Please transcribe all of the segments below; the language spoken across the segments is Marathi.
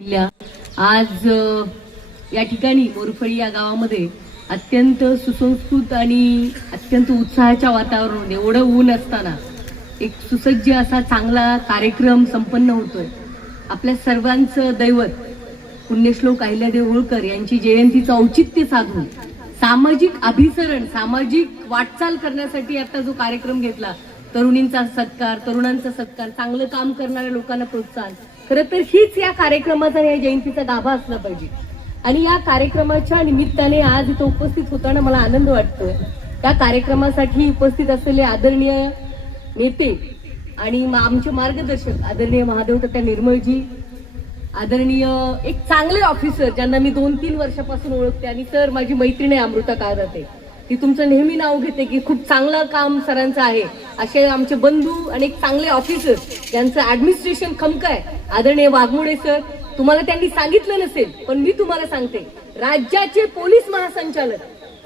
आज या ठिकाणी मोरफळी या गावामध्ये अत्यंत सुसंस्कृत आणि अत्यंत उत्साहाच्या वातावरणामध्ये एवढं ऊन असताना एक सुसज्ज असा चांगला कार्यक्रम संपन्न होतोय. आपल्या सर्वांचं दैवत पुण्यश्लोक अहिल्यादेवी होळकर यांची जयंतीचं औचित्य साधून सामाजिक अभिसरण, सामाजिक वाटचाल करण्यासाठी आता जो कार्यक्रम घेतला, तरुणींचा सत्कार, तरुणांचा सत्कार, चांगलं काम करणाऱ्या लोकांना प्रोत्साहन, खरं तर हीच या कार्यक्रमाचा या जयंतीचा गाभा असला पाहिजे. आणि या कार्यक्रमाच्या निमित्ताने आज इथं उपस्थित होताना मला आनंद वाटतोय. त्या कार्यक्रमासाठी उपस्थित असलेले आदरणीय नेते आणि आमचे मार्गदर्शक आदरणीय महादेव तथा निर्मळजी, आदरणीय एक चांगले ऑफिसर ज्यांना मी 2-3 वर्षापासून ओळखते, आणि सर माझी मैत्रीण आहे अमृता काळदाते, ती तुमचं नेहमी नाव घेते की खूप चांगलं काम सरांचं आहे. असे आमचे बंधू आणि एक चांगले ऑफिसर ज्यांचं ऍडमिनिस्ट्रेशन खमक आहे, आदरणीय वाघमोडे सर. तुम्हाला त्यांनी सांगितलं नसेल पण मी तुम्हाला सांगते, राज्याचे पोलीस महासंचालक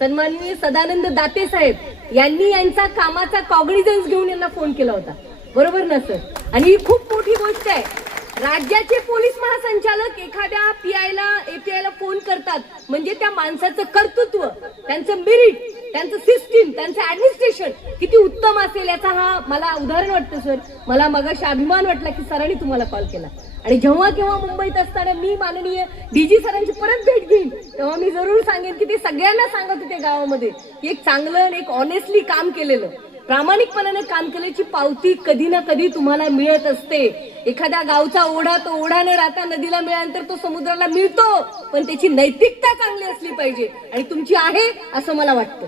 सन्माननीय सदानंद दाते साहेब यांनी यांचा कामाचा कॉग्निझन्स घेऊन यांना फोन केला होता, बरोबर ना सर? आणि ही खूप मोठी गोष्ट आहे. राज्याचे पोलीस महासंचालक एखाद्या पीआयला एपीआयला फोन करतात म्हणजे त्या माणसाचं कर्तृत्व, त्यांचं मेरिट, त्यांचं सिस्टीम, त्यांचं ऍडमिनिस्ट्रेशन किती उत्तम असेल याचा हा मला उदाहरण वाटतं सर. मला मगाशी अभिमान वाटला की सरांनी तुम्हाला कॉल केला. आणि जेव्हा केव्हा मुंबईत असताना मी माननीय डीजी सरांची परत भेट घेईन तेव्हा मी जरूर सांगेन की ते सगळ्यांना सांगत होते गावामध्ये की एक चांगलं आणि एक ऑनेस्टली काम केलेलं, प्रामाणिकपणाने काम केल्याची पावती कधी ना कधी तुम्हाला मिळत असते. एखाद्या गावचा ओढा तो ओढा न राहता नदीला मिळाल्यानंतर तो समुद्राला मिळतो, पण त्याची नैतिकता चांगली असली पाहिजे आणि तुमची आहे असं मला वाटतं.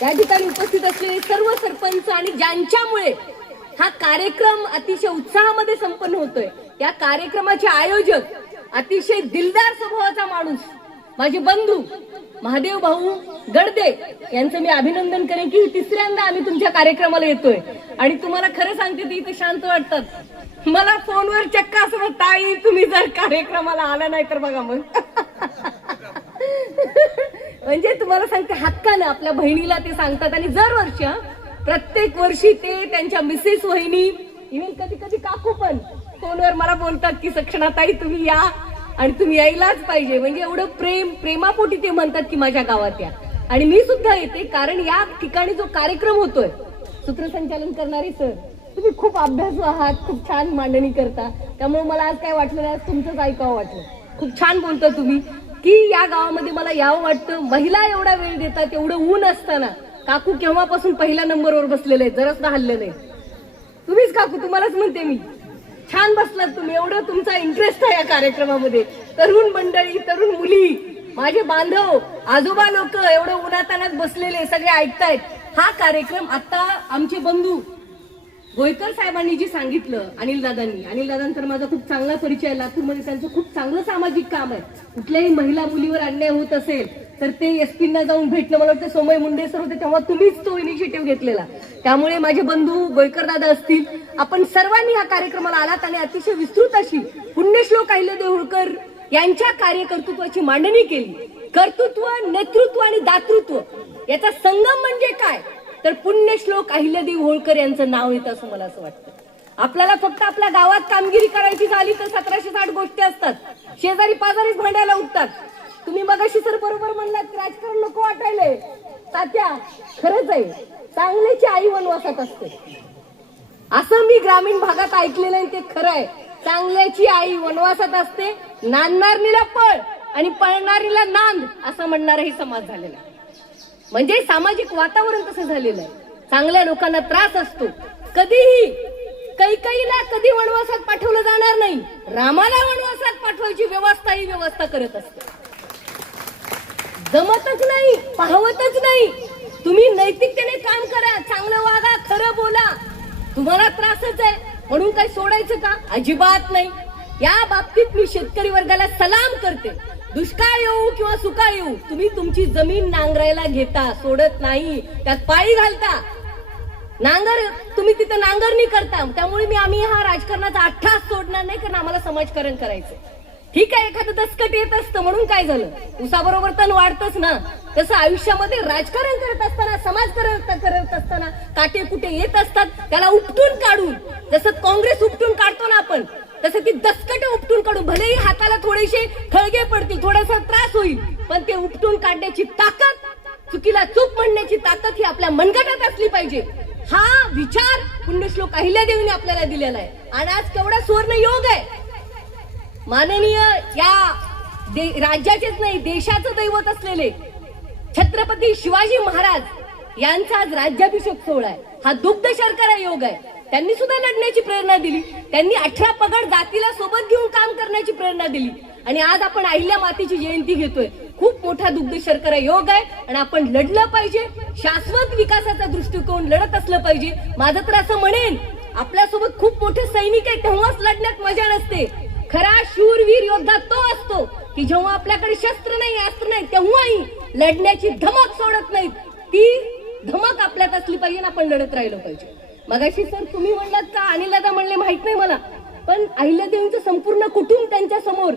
त्या ठिकाणी उपस्थित असलेले सर्व सरपंच आणि ज्यांच्यामुळे हा कार्यक्रम अतिशय उत्साहामध्ये संपन्न होतोय, या कार्यक्रमाचे आयोजक अतिशय दिलदार स्वभावाचा माणूस माझे बंधू महादेव भाऊ गडदे यांचं मी अभिनंदन करेन की तिसऱ्यांदा आम्ही तुमच्या कार्यक्रमाला येतोय. आणि तुम्हाला खरं सांगते ते इथे शांत वाटतात. मला फोनवर चक्क असं म्हणता, ताई तुम्ही जर कार्यक्रमाला आला नाही तर बघा मग. म्हणजे तुम्हाला सांगते हक्कानं आपल्या बहिणीला ते सांगतात. आणि दरवर्षी प्रत्येक वर्षी ते त्यांच्या मिसेस वहिनी, इव्हन कधी कधी काकू पण फोनवर मला बोलतात की सक्षणाताई तुम्ही या आणि तुम्ही यायलाच पाहिजे. म्हणजे एवढं प्रेमापोटी ते म्हणतात की माझ्या गावात या. आणि मी सुद्धा येते, कारण या ठिकाणी जो कार्यक्रम होतोय, सूत्रसंचालन करणारे सर तुम्ही खूप अभ्यासू आहात, खूप छान मांडणी करता, त्यामुळे मला आज काय वाटलं नाही, आज तुमचंच ऐकावं वाटलं. खूप छान बोलता तुम्ही की या गावामध्ये मला यावं वाटतं. महिला एवढा वेळ देतात, एवढं ऊन असताना. काकू केव्हापासून पहिल्या नंबरवर बसलेले आहेत, जराच हल्ले नाही. तुम्हीच काकू, तुम्हालाच म्हणते मी, छान बसलात तुम्ही, एवढं तुमचा इंटरेस्ट आहे या कार्यक्रमामध्ये. तरुण मंडळी, तरुण मुली, माझे बांधव, आजोबा लोक एवढं उन्हातानात बसलेले सगळे ऐकतायत हा कार्यक्रम. आता आमचे बंधू गोयकर साहेबांनी जे सांगितलं, अनिल दादांतर माझा खूप चांगला परिचय आहे. लातूरमध्ये त्यांचं खूप चांगलं सामाजिक काम आहे. कुठल्याही महिला मुलीवर अन्याय होत असेल तर ते एसपींना जाऊन भेटणं, मला वाटतं सोमय मुंडे सर होते तेव्हा तुम्हीच तो इनिशिएटिव्ह घेतलेला. त्यामुळे माझे बंधू गोयकर दादा असतील, आपण सर्वांनी या कार्यक्रमाला आलात आणि अतिशय विस्तृत अशी पुण्यश्लोक अहिल्यादेवी होळकर यांच्या कार्यकर्तृत्वाची मांडणी केली. कर्तृत्व, नेतृत्व आणि दातृत्व याचा संगम म्हणजे काय, तर पुण्यश्लोक अहिल्यादेवी होळकर यांचं नाव येतं असं मला असं वाटतं. आपल्याला फक्त आपल्या गावात कामगिरी करायची झाली तर 1760 गोष्टी असतात, शेजारी पाजारीच भांडायला उठतात. तुम्ही मगाशी सर बरोबर म्हणलात की राजकारण नको वाटायलंय. तात्या खरंच आहे, चांगल्याची आई वनवासात असते असं मी ग्रामीण भागात ऐकलेलं आहे. ते खरं आहे, चांगल्याची आई वनवासात असते. नांदणारीला पळ आणि पळणारीला नांद असं म्हणणाराही समाज झालेला आहे. म्हणजे सामाजिक वातावरण तसं झालेलं आहे. चांगल्या लोकांना त्रास असतो. कधीही कैकेयीला कधी वनवासात पाठवलं जाणार नाही, रामाला वनवासात पाठवायची व्यवस्था करत असते. जमतच नाही, पाहवतच नाही. तुम्ही नैतिकतेने काम करा, चांगलं वागा, खरं बोला. तुम्हाला त्रासच आहे म्हणून काय सोडायचं का? अजिबात नाही. या बाबतीत मी शेतकरी वर्गाला सलाम करते. दुष्काळ येऊ किंवा सुकाळ येऊ, तुम्ही तुमची जमीन नांगरायला घेता, सोडत नाही, त्यात पाळी घालता. नांगर तुम्ही तिथं नांगरणी करता. त्यामुळे आम्ही हा राजकारणाचा अट्टास सोडणार नाही, कारण आम्हाला समाजकारण करायचं. ठीक आहे, एखादं दसकट येत असतं म्हणून काय झालं, उसाबरोबर तण वाढतच ना. तसं आयुष्यामध्ये राजकारण करत असताना, समाजकारण करत असताना काटे कुठे येत असतात, त्याला उपटून काढून, जसं काँग्रेस उपटून काढतो ना आपण, तसं ती दसकट उपटून काढू. भलेही हाताला थोडेसे खळगे पडतील, थोडासा त्रास होईल, पण ते उपटून काढण्याची ताकद, चुकीला चूक म्हणण्याची ताकद ही आपल्या मनगटात असली पाहिजे. हा विचार पुण्यश्लोक अहिल्यादेवीने आपल्याला दिलेला आहे. आणि आज केवढा सुवर्ण योग आहे. माननीय या राज्याचेच नाही देशाचं दैवत असलेले छत्रपती शिवाजी महाराज यांचा आज राज्याभिषेक सोहळा आहे. हा दुग्ध शर्करा योग आहे. त्यांनी सुद्धा लढण्याची प्रेरणा दिली. त्यांनी 18 पगड जातीला सोबत घेऊन काम करण्याची प्रेरणा दिली. आणि आज आपण अहिल्या मातेची जयंती घेतोय. खूप मोठा दुग्ध शर्करा योग आहे आणि आपण लढलं पाहिजे. शाश्वत विकासाचा दृष्टिकोन लढत असलं पाहिजे. माझं तर असं म्हणेन, आपल्यासोबत खूप मोठे सैनिक आहेत तेव्हाच लढण्यात मजा नसते. खरा शूरवीर योद्धा तो असतो की जेव्हा आपल्याकडे शस्त्र नाही, अस्त्र नाही, तेव्हाही लढण्याची धमक सोडत नाहीत. ती धमक आपल्यात असली पाहिजे आणि आपण लढत राहिलो पाहिजे. मगाशी सर तुम्ही म्हणलात का अनिल दादा म्हणले माहित नाही मला, पण अहिल्यादेवींचं संपूर्ण कुटुंब त्यांच्या समोर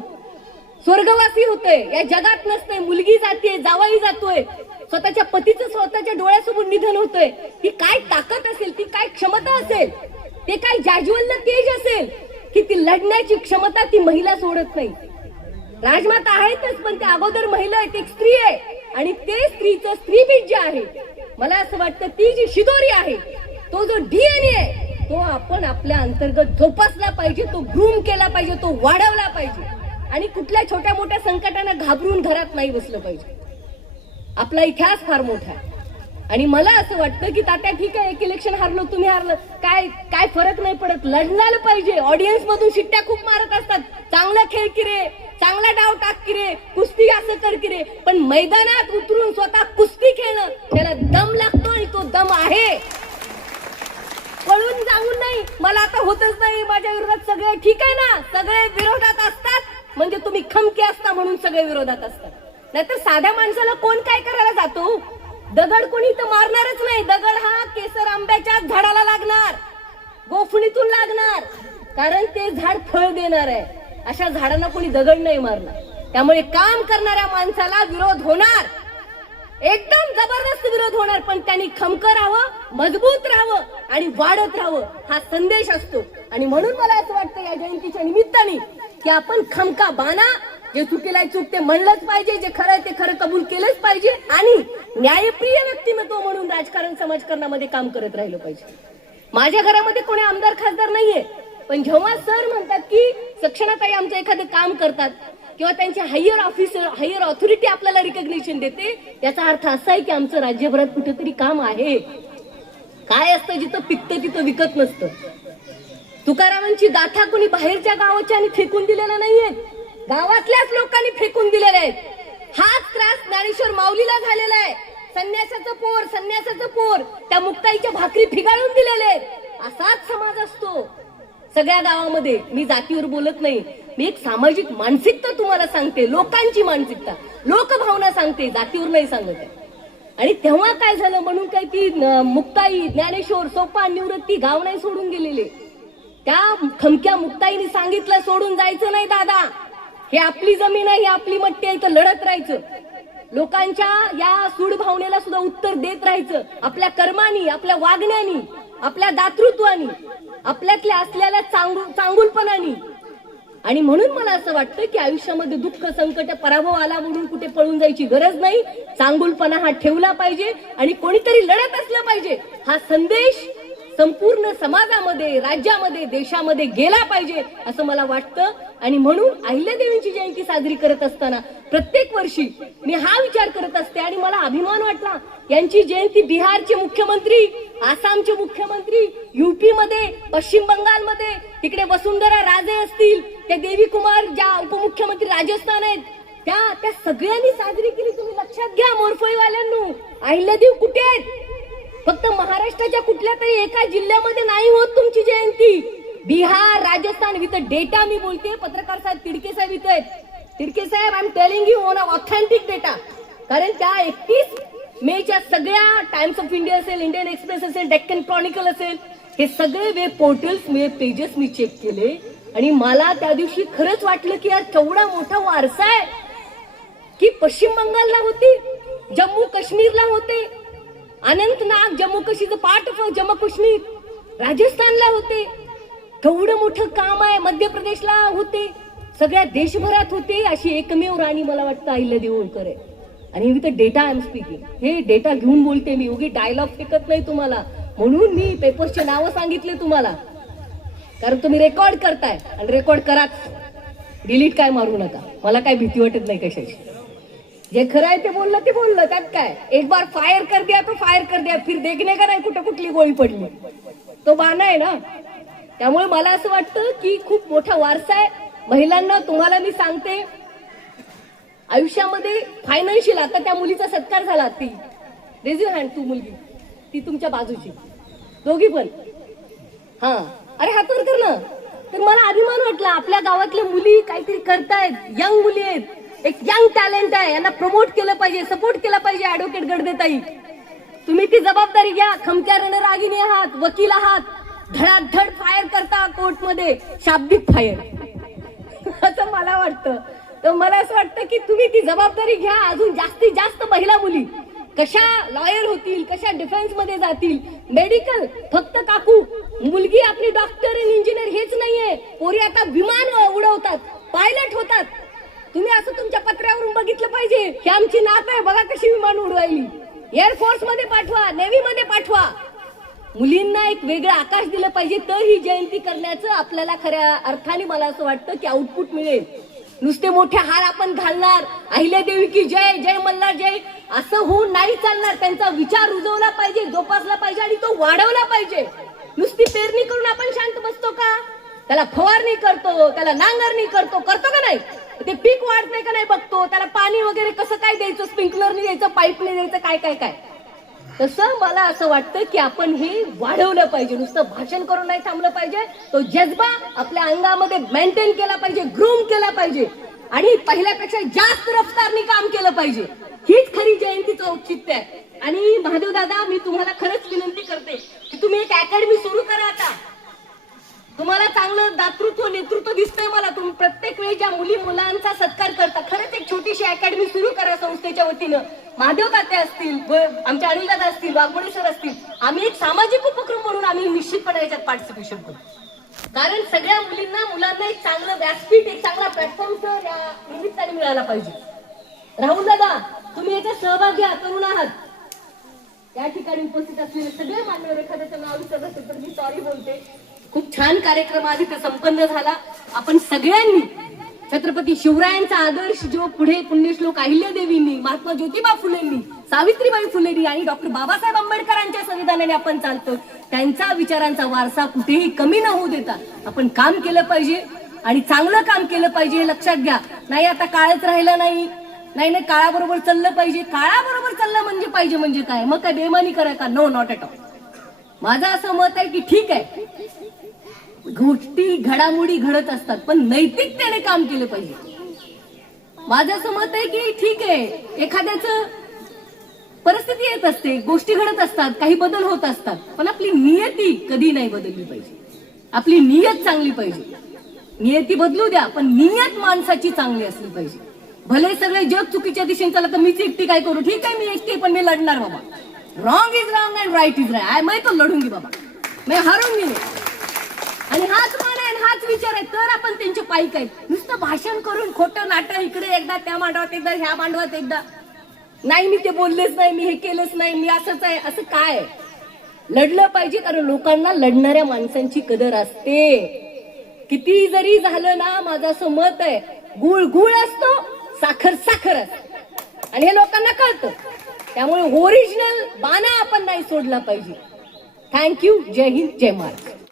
स्वर्गवासी होतंय. या जगात नसतंय. मुलगी जाते, जावाई जातोय, स्वतःच्या पतीचं स्वतःच्या डोळ्यासमोर निधन होतंय. ती काय ताकद असेल, ती काय क्षमता असेल, ते काय जाज्वल्य तेज असेल की ती लढण्याची क्षमता ती महिला सोडत नाही. राजमाता आहेतच, पण त्या अगोदर महिला आहेत, एक स्त्री आहे. आणि ते स्त्रीचं स्त्रीबीज जे आहे, मला असं वाटतं ती जी शिदोरी आहे, तो जो डीएनए आहे, तो आपण आपल्या अंतर्गत जोपासला पाहिजे, तो ग्रूम केला पाहिजे, तो वाढवला पाहिजे. आणि कुठल्या छोट्या मोठ्या संकटांना घाबरून घरात नाही बसलं पाहिजे. आपला इतिहास फार मोठा आहे. आणि मला असं वाटतं की तात्या ठीक आहे, एक इलेक्शन हारलो, तुम्ही हारलं, काय फरक नाही पडत. लढलं पाहिजे. ऑडियन्स मधून शिट्ट्या खूप मारत असतात, चांगला खेळ की रे, चांगला डाव टाक की रे, कुस्ती असं कर की रे. पण मैदानात उतरून स्वतः कुस्ती खेळणं, त्याला दम लागतो आणि तो दम आहे. पळून जाऊन नाही, मला आता होतच नाही, माझ्या विरोधात सगळे ठीक आहे ना, सगळे विरोधात असतात म्हणजे तुम्ही खमके असता म्हणून सगळे विरोधात असतात. नाहीतर साध्या माणसाला कोण काय करायला जातो. दगड कोणी तर मारणारच नाही. दगड हा केसर आंब्याच्या झाडाला लागणार, गोफणीतून लागणार, कारण ते झाड फळ देणार आहे. अशा झाडांना कोणी दगड नाही मारणार. त्यामुळे काम करणाऱ्या माणसाला विरोध होणार, एकदम जबरदस्त विरोध होणार, पण त्यांनी खमकर राहावं, मजबूत राहावं आणि वाढत राहावं, हा संदेश असतो. आणि म्हणून मला असं वाटतं या जयंतीच्या निमित्ताने की आपण खमका बाणा, जे चुकीला चूक ते म्हणलंच पाहिजे, जे खरं ते खरं कबूल केलंच पाहिजे आणि न्यायप्रिय व्यक्तिमत्व म्हणून राजकारण समाजकारणामध्ये काम करत राहिलं पाहिजे. माझ्या घरामध्ये कोणी आमदार खासदार नाहीये, पण जेव्हा सर म्हणतात की सक्षणाताई आमचं एखादं काम करतात किंवा त्यांचे हायर ऑफिसर, हायर ऑथॉरिटी आपल्याला रिकॉग्निशन देते, याचा अर्थ असा आहे की आमचं राज्यभरात कुठेतरी काम आहे. काय असतं, जिथं पिकतं तिथं विकत नसतं. तुकारामांची गाथा कोणी बाहेरच्या गावाच्या आणि फेकून दिलेल्या नाहीयेत, गावातल्याच लोकांनी फेकून दिलेले आहेत. हाच त्रास ज्ञानेश्वर माऊलीला झालेला आहे. संन्यासाचं पोर त्या मुक्ताईच्या भाकरी फिगाळून दिलेले आहेत. असाच समाज असतो सगळ्या गावामध्ये. मी जातीवर बोलत नाही, मी एक सामाजिक मानसिकता तुम्हाला सांगते, लोकांची मानसिकता, लोकभावना सांगते, जातीवर नाही सांगत आहे. आणि तेव्हा काय झालं म्हणून काय ती मुक्ताई, ज्ञानेश्वर, सोपान, निवृत्ती गाव नाही सोडून गेलेले. त्या खमक्या मुक्ताईने सांगितलं सोडून जायचं नाही दादा, हे आपली जमीन आहे, ही आपली मट्टी आहे, तर लढत राहायचं. लोकांच्या या सूड भावनेला सुद्धा उत्तर देत राहायचं, आपल्या कर्मानी, आपल्या वागण्यानी, आपल्या दातृत्वानी, आपल्यातल्या असलेल्या चांगुलपणानी. आणि म्हणून मला असं वाटतं की आयुष्यामध्ये दुःख, संकट, पराभव आला म्हणून कुठे पळून जायची गरज नाही. चांगुलपणा हा ठेवला पाहिजे आणि कोणीतरी लढत असलं पाहिजे, हा संदेश संपूर्ण समाजामध्ये, राज्यामध्ये, देशामध्ये गेला पाहिजे असं मला वाटतं. आणि म्हणून अहिल्यादेवींची जयंती साजरी करत असताना प्रत्येक वर्षी मी हा विचार करत असते आणि मला अभिमान वाटला. यांची जयंती बिहारचे मुख्यमंत्री, आसामचे मुख्यमंत्री, युपी मध्ये, पश्चिम बंगालमध्ये, तिकडे वसुंधरा राजे असतील, त्या देवी कुमार ज्या उपमुख्यमंत्री राजस्थान आहेत, त्या सगळ्यांनी साजरी केली. तुम्ही लक्षात घ्या मोरफळीवाल्यांनो, अहिल्यादेवी कुठे आहेत? फक्त महाराष्ट्राच्या कुठल्या तरी एका जिल्ह्यामध्ये नाही होत तुमची जयंती. बिहार, राजस्थान, विथ डेटा मी बोलते. पत्रकार साहेब तिडके साहेब इथे आहेत. तिडके साहेब, I am telling you on authentic data. कारण त्या 31 मेच्या सगळ्या टाइम्स ऑफ इंडिया असेल, इंडियन एक्सप्रेस असेल, डेक्कन क्रॉनिकल असेल, हे सगळे वेब पोर्टल्स, वेब पेजेस मी चेक केले आणि मला त्या दिवशी खरंच वाटलं की यार केवढा मोठा वारसा आहे की पश्चिम बंगालला होती, जम्मू काश्मीरला होते, अनंतनाग, जम्मू काश्मीरचं पार्ट ऑफ जम्मू काश्मीर, राजस्थानला होते, केवढं मोठं काम आहे. मध्य प्रदेशला होते, सगळ्या देशभरात होते, अशी एकमेव राणी मला वाटतं अहिल्यादेवी होळकर आहे. आणि with data I am speaking, हे डेटा घेऊन बोलते मी, उगी डायलॉग फेकत नाही तुम्हाला. म्हणून मी पेपर्सचे नावं सांगितले तुम्हाला, कारण तुम्ही रेकॉर्ड करताय आणि रेकॉर्ड कराच, डिलीट काय मारू नका. मला काय भीती वाटत नाही कशाची. जे खरं आहे ते बोललं, त्यात काय. एक बार फायर कर दिया तो फायर कर दिया, फिर देखने का नाही कुठं कुठली गोळी पडली, तो बाणा आहे ना. त्यामुळे मला असं वाटतं की खूप मोठा वारसा आहे महिलांना. तुम्हाला मी सांगते, आयुष्यामध्ये फायनान्शियल, आता त्या मुलीचा सत्कार झाला, ती रेज युअर हँड, तू मुलगी ती तुमच्या बाजूची, दोघी पण. हा, अरे हात वर कर ना. तर मला अभिमान वाटला, आपल्या गावातल्या मुली काहीतरी करतायत, यंग मुली आहेत, एक यंग टॅलेंट आहे, यांना प्रमोट केलं पाहिजे, सपोर्ट केला पाहिजे. ऍडव्होकेट गडदेताई, तुम्ही ती जबाबदारी घ्या. खमक्या रणरागिणी आहात, वकील आहात, धडाधड फायर करता कोर्टमध्ये, शाब्दिक फायर असं मला वाटतं. तर मला असं वाटतं की तुम्ही ती जबाबदारी घ्या. अजून जास्तीत जास्त महिला मुली कशा लॉयर होतील, कशा डिफेन्स मध्ये जातील, मेडिकल. फक्त काकू मुलगी आपली डॉक्टर आणि इंजिनियर हेच नाहीये, पोरी आता विमान उडवतात, पायलट होतात. तुम्ही असं तुमच्या पत्र्यावरून बघितलं पाहिजे, ही आमची नात आहे, बघा कशी विमान उडवायली. एअरफोर्स मध्ये पाठवा, नेव्ही मध्ये पाठवा. मुलींना एक वेगळं आकाश दिलं पाहिजे, तर ही जयंती करण्याचं आपल्याला खऱ्या अर्थाने मला असं वाटतं की आउटपुट मिळेल. नुसते मोठे हार आपण घालणार, अहिल्यादेवी की जय, जय मल्हार जय, असं होऊन नाही चालणार. त्यांचा विचार रुजवला पाहिजे, जोपासला पाहिजे आणि तो वाढवला पाहिजे. नुसती पेरणी करून आपण शांत बसतो का? त्याला फवारणी करतो, त्याला नांगरणी करतो का नाही? ते पीक वाढतंय का नाही बघतो, त्याला पाणी वगैरे कसं काय द्यायचं, स्प्रिंकलरने द्यायचं, पाईपने द्यायचं, काय काय काय. तसं मला असं वाटतं की आपण हे वाढवलं पाहिजे. नुसतं भाषण करून नाही थांबलं पाहिजे, तो जज्बा आपल्या अंगामध्ये मेंटेन केला पाहिजे, ग्रूम केला पाहिजे आणि पहिल्यापेक्षा जास्त रफ्तारने काम केलं पाहिजे. हीच खरी जयंतीचं औचित्य आहे. आणि महादेव दादा, मी तुम्हाला खरंच विनंती करते की तुम्ही एक अकॅडमी सुरू करा. आता तुम्हाला चांगलं दातृत्व, नेतृत्व दिसतंय मला. तुम्ही प्रत्येक वेळी ज्या मुली मुलांचा सत्कार करता, खरंच एक छोटीशी अकॅडमी सुरू करा संस्थेच्या वतीनं. महादेव तात्या असतील, आमच्या अनिल दादा असतील, वाघमोडे सर असतील, आम्ही एक सामाजिक उपक्रम म्हणून आम्ही निश्चितपणे याच्यात पार्टिसिपेशन करू. कारण सगळ्या मुलींना, मुलांना एक चांगलं व्यासपीठ, एक चांगला प्लॅटफॉर्म या निमित्ताने मिळाला पाहिजे. राहुल दादा, तुम्ही याच्यात सहभाग घ्या, तरुण आहात. या ठिकाणी उपस्थित असलेले सगळे मान्यवर, एखाद्याचं नाव विसरलं असेल तर मी सॉरी बोलते. खूप छान कार्यक्रम आज इथे संपन्न झाला. आपण सगळ्यांनी छत्रपती शिवरायांचा आदर्श जो पुढे पुण्यश्लोक अहिल्यादेवींनी, महात्मा ज्योतिबा फुलेंनी, सावित्रीबाई फुलेंनी आणि डॉक्टर बाबासाहेब आंबेडकरांच्या संविधानाने आपण चालतो, त्यांचा विचारांचा वारसा कुठेही कमी न होऊ देता आपण काम केलं पाहिजे आणि चांगलं काम केलं पाहिजे. हे लक्षात घ्या. नाही आता काळच राहिला नाही, नाही काळाबरोबर चाललं पाहिजे. काळाबरोबर चाललं म्हणजे काय? मग काय बेमानी कराय का? No, not at all. माझं असं मत आहे की ठीक आहे, गोष्टी घडामोडी घडत असतात, पण नैतिकतेने काम केलं पाहिजे. माझं असं मत आहे की ठीक आहे, एखाद्याचं परिस्थिती येत असते, गोष्टी घडत असतात, काही बदल होत असतात, पण आपली नियती कधी नाही बदलली पाहिजे. आपली नियत चांगली पाहिजे. नियती बदलू द्या, पण नियत माणसाची चांगली असली पाहिजे. भले सगळे जग चुकीच्या दिशेने चाललं तर मीच एकटी काय करू? ठीक आहे, मी एकटी, पण मी लढणार बाबा. Wrong is wrong and right is right. मैं तो लढूंगी बाबा, मी हारूंगी नाही. आणि हाच मान आहे, हाच विचार आहे, तर आपण त्यांचे पाईक आहेत. नुसतं भाषण करून, खोटं नाटक, इकडे एकदा त्या मांडवात एकदा, ह्या मांडवात एकदा, नाही मी ते बोललेच नाही, मी हे केलंच नाही, मी असंच आहे, असं काय? लढलं पाहिजे, कारण लोकांना लढणाऱ्या माणसांची कदर असते. किती जरी झालं ना, माझं असं मत आहे, गुळ गुळ असतो, साखर साखर असते, आणि हे लोकांना कळतं. त्यामुळे ओरिजिनल बाणा आपण नाही सोडला पाहिजे. थँक्यू. जय हिंद, जय महाराष्ट्र.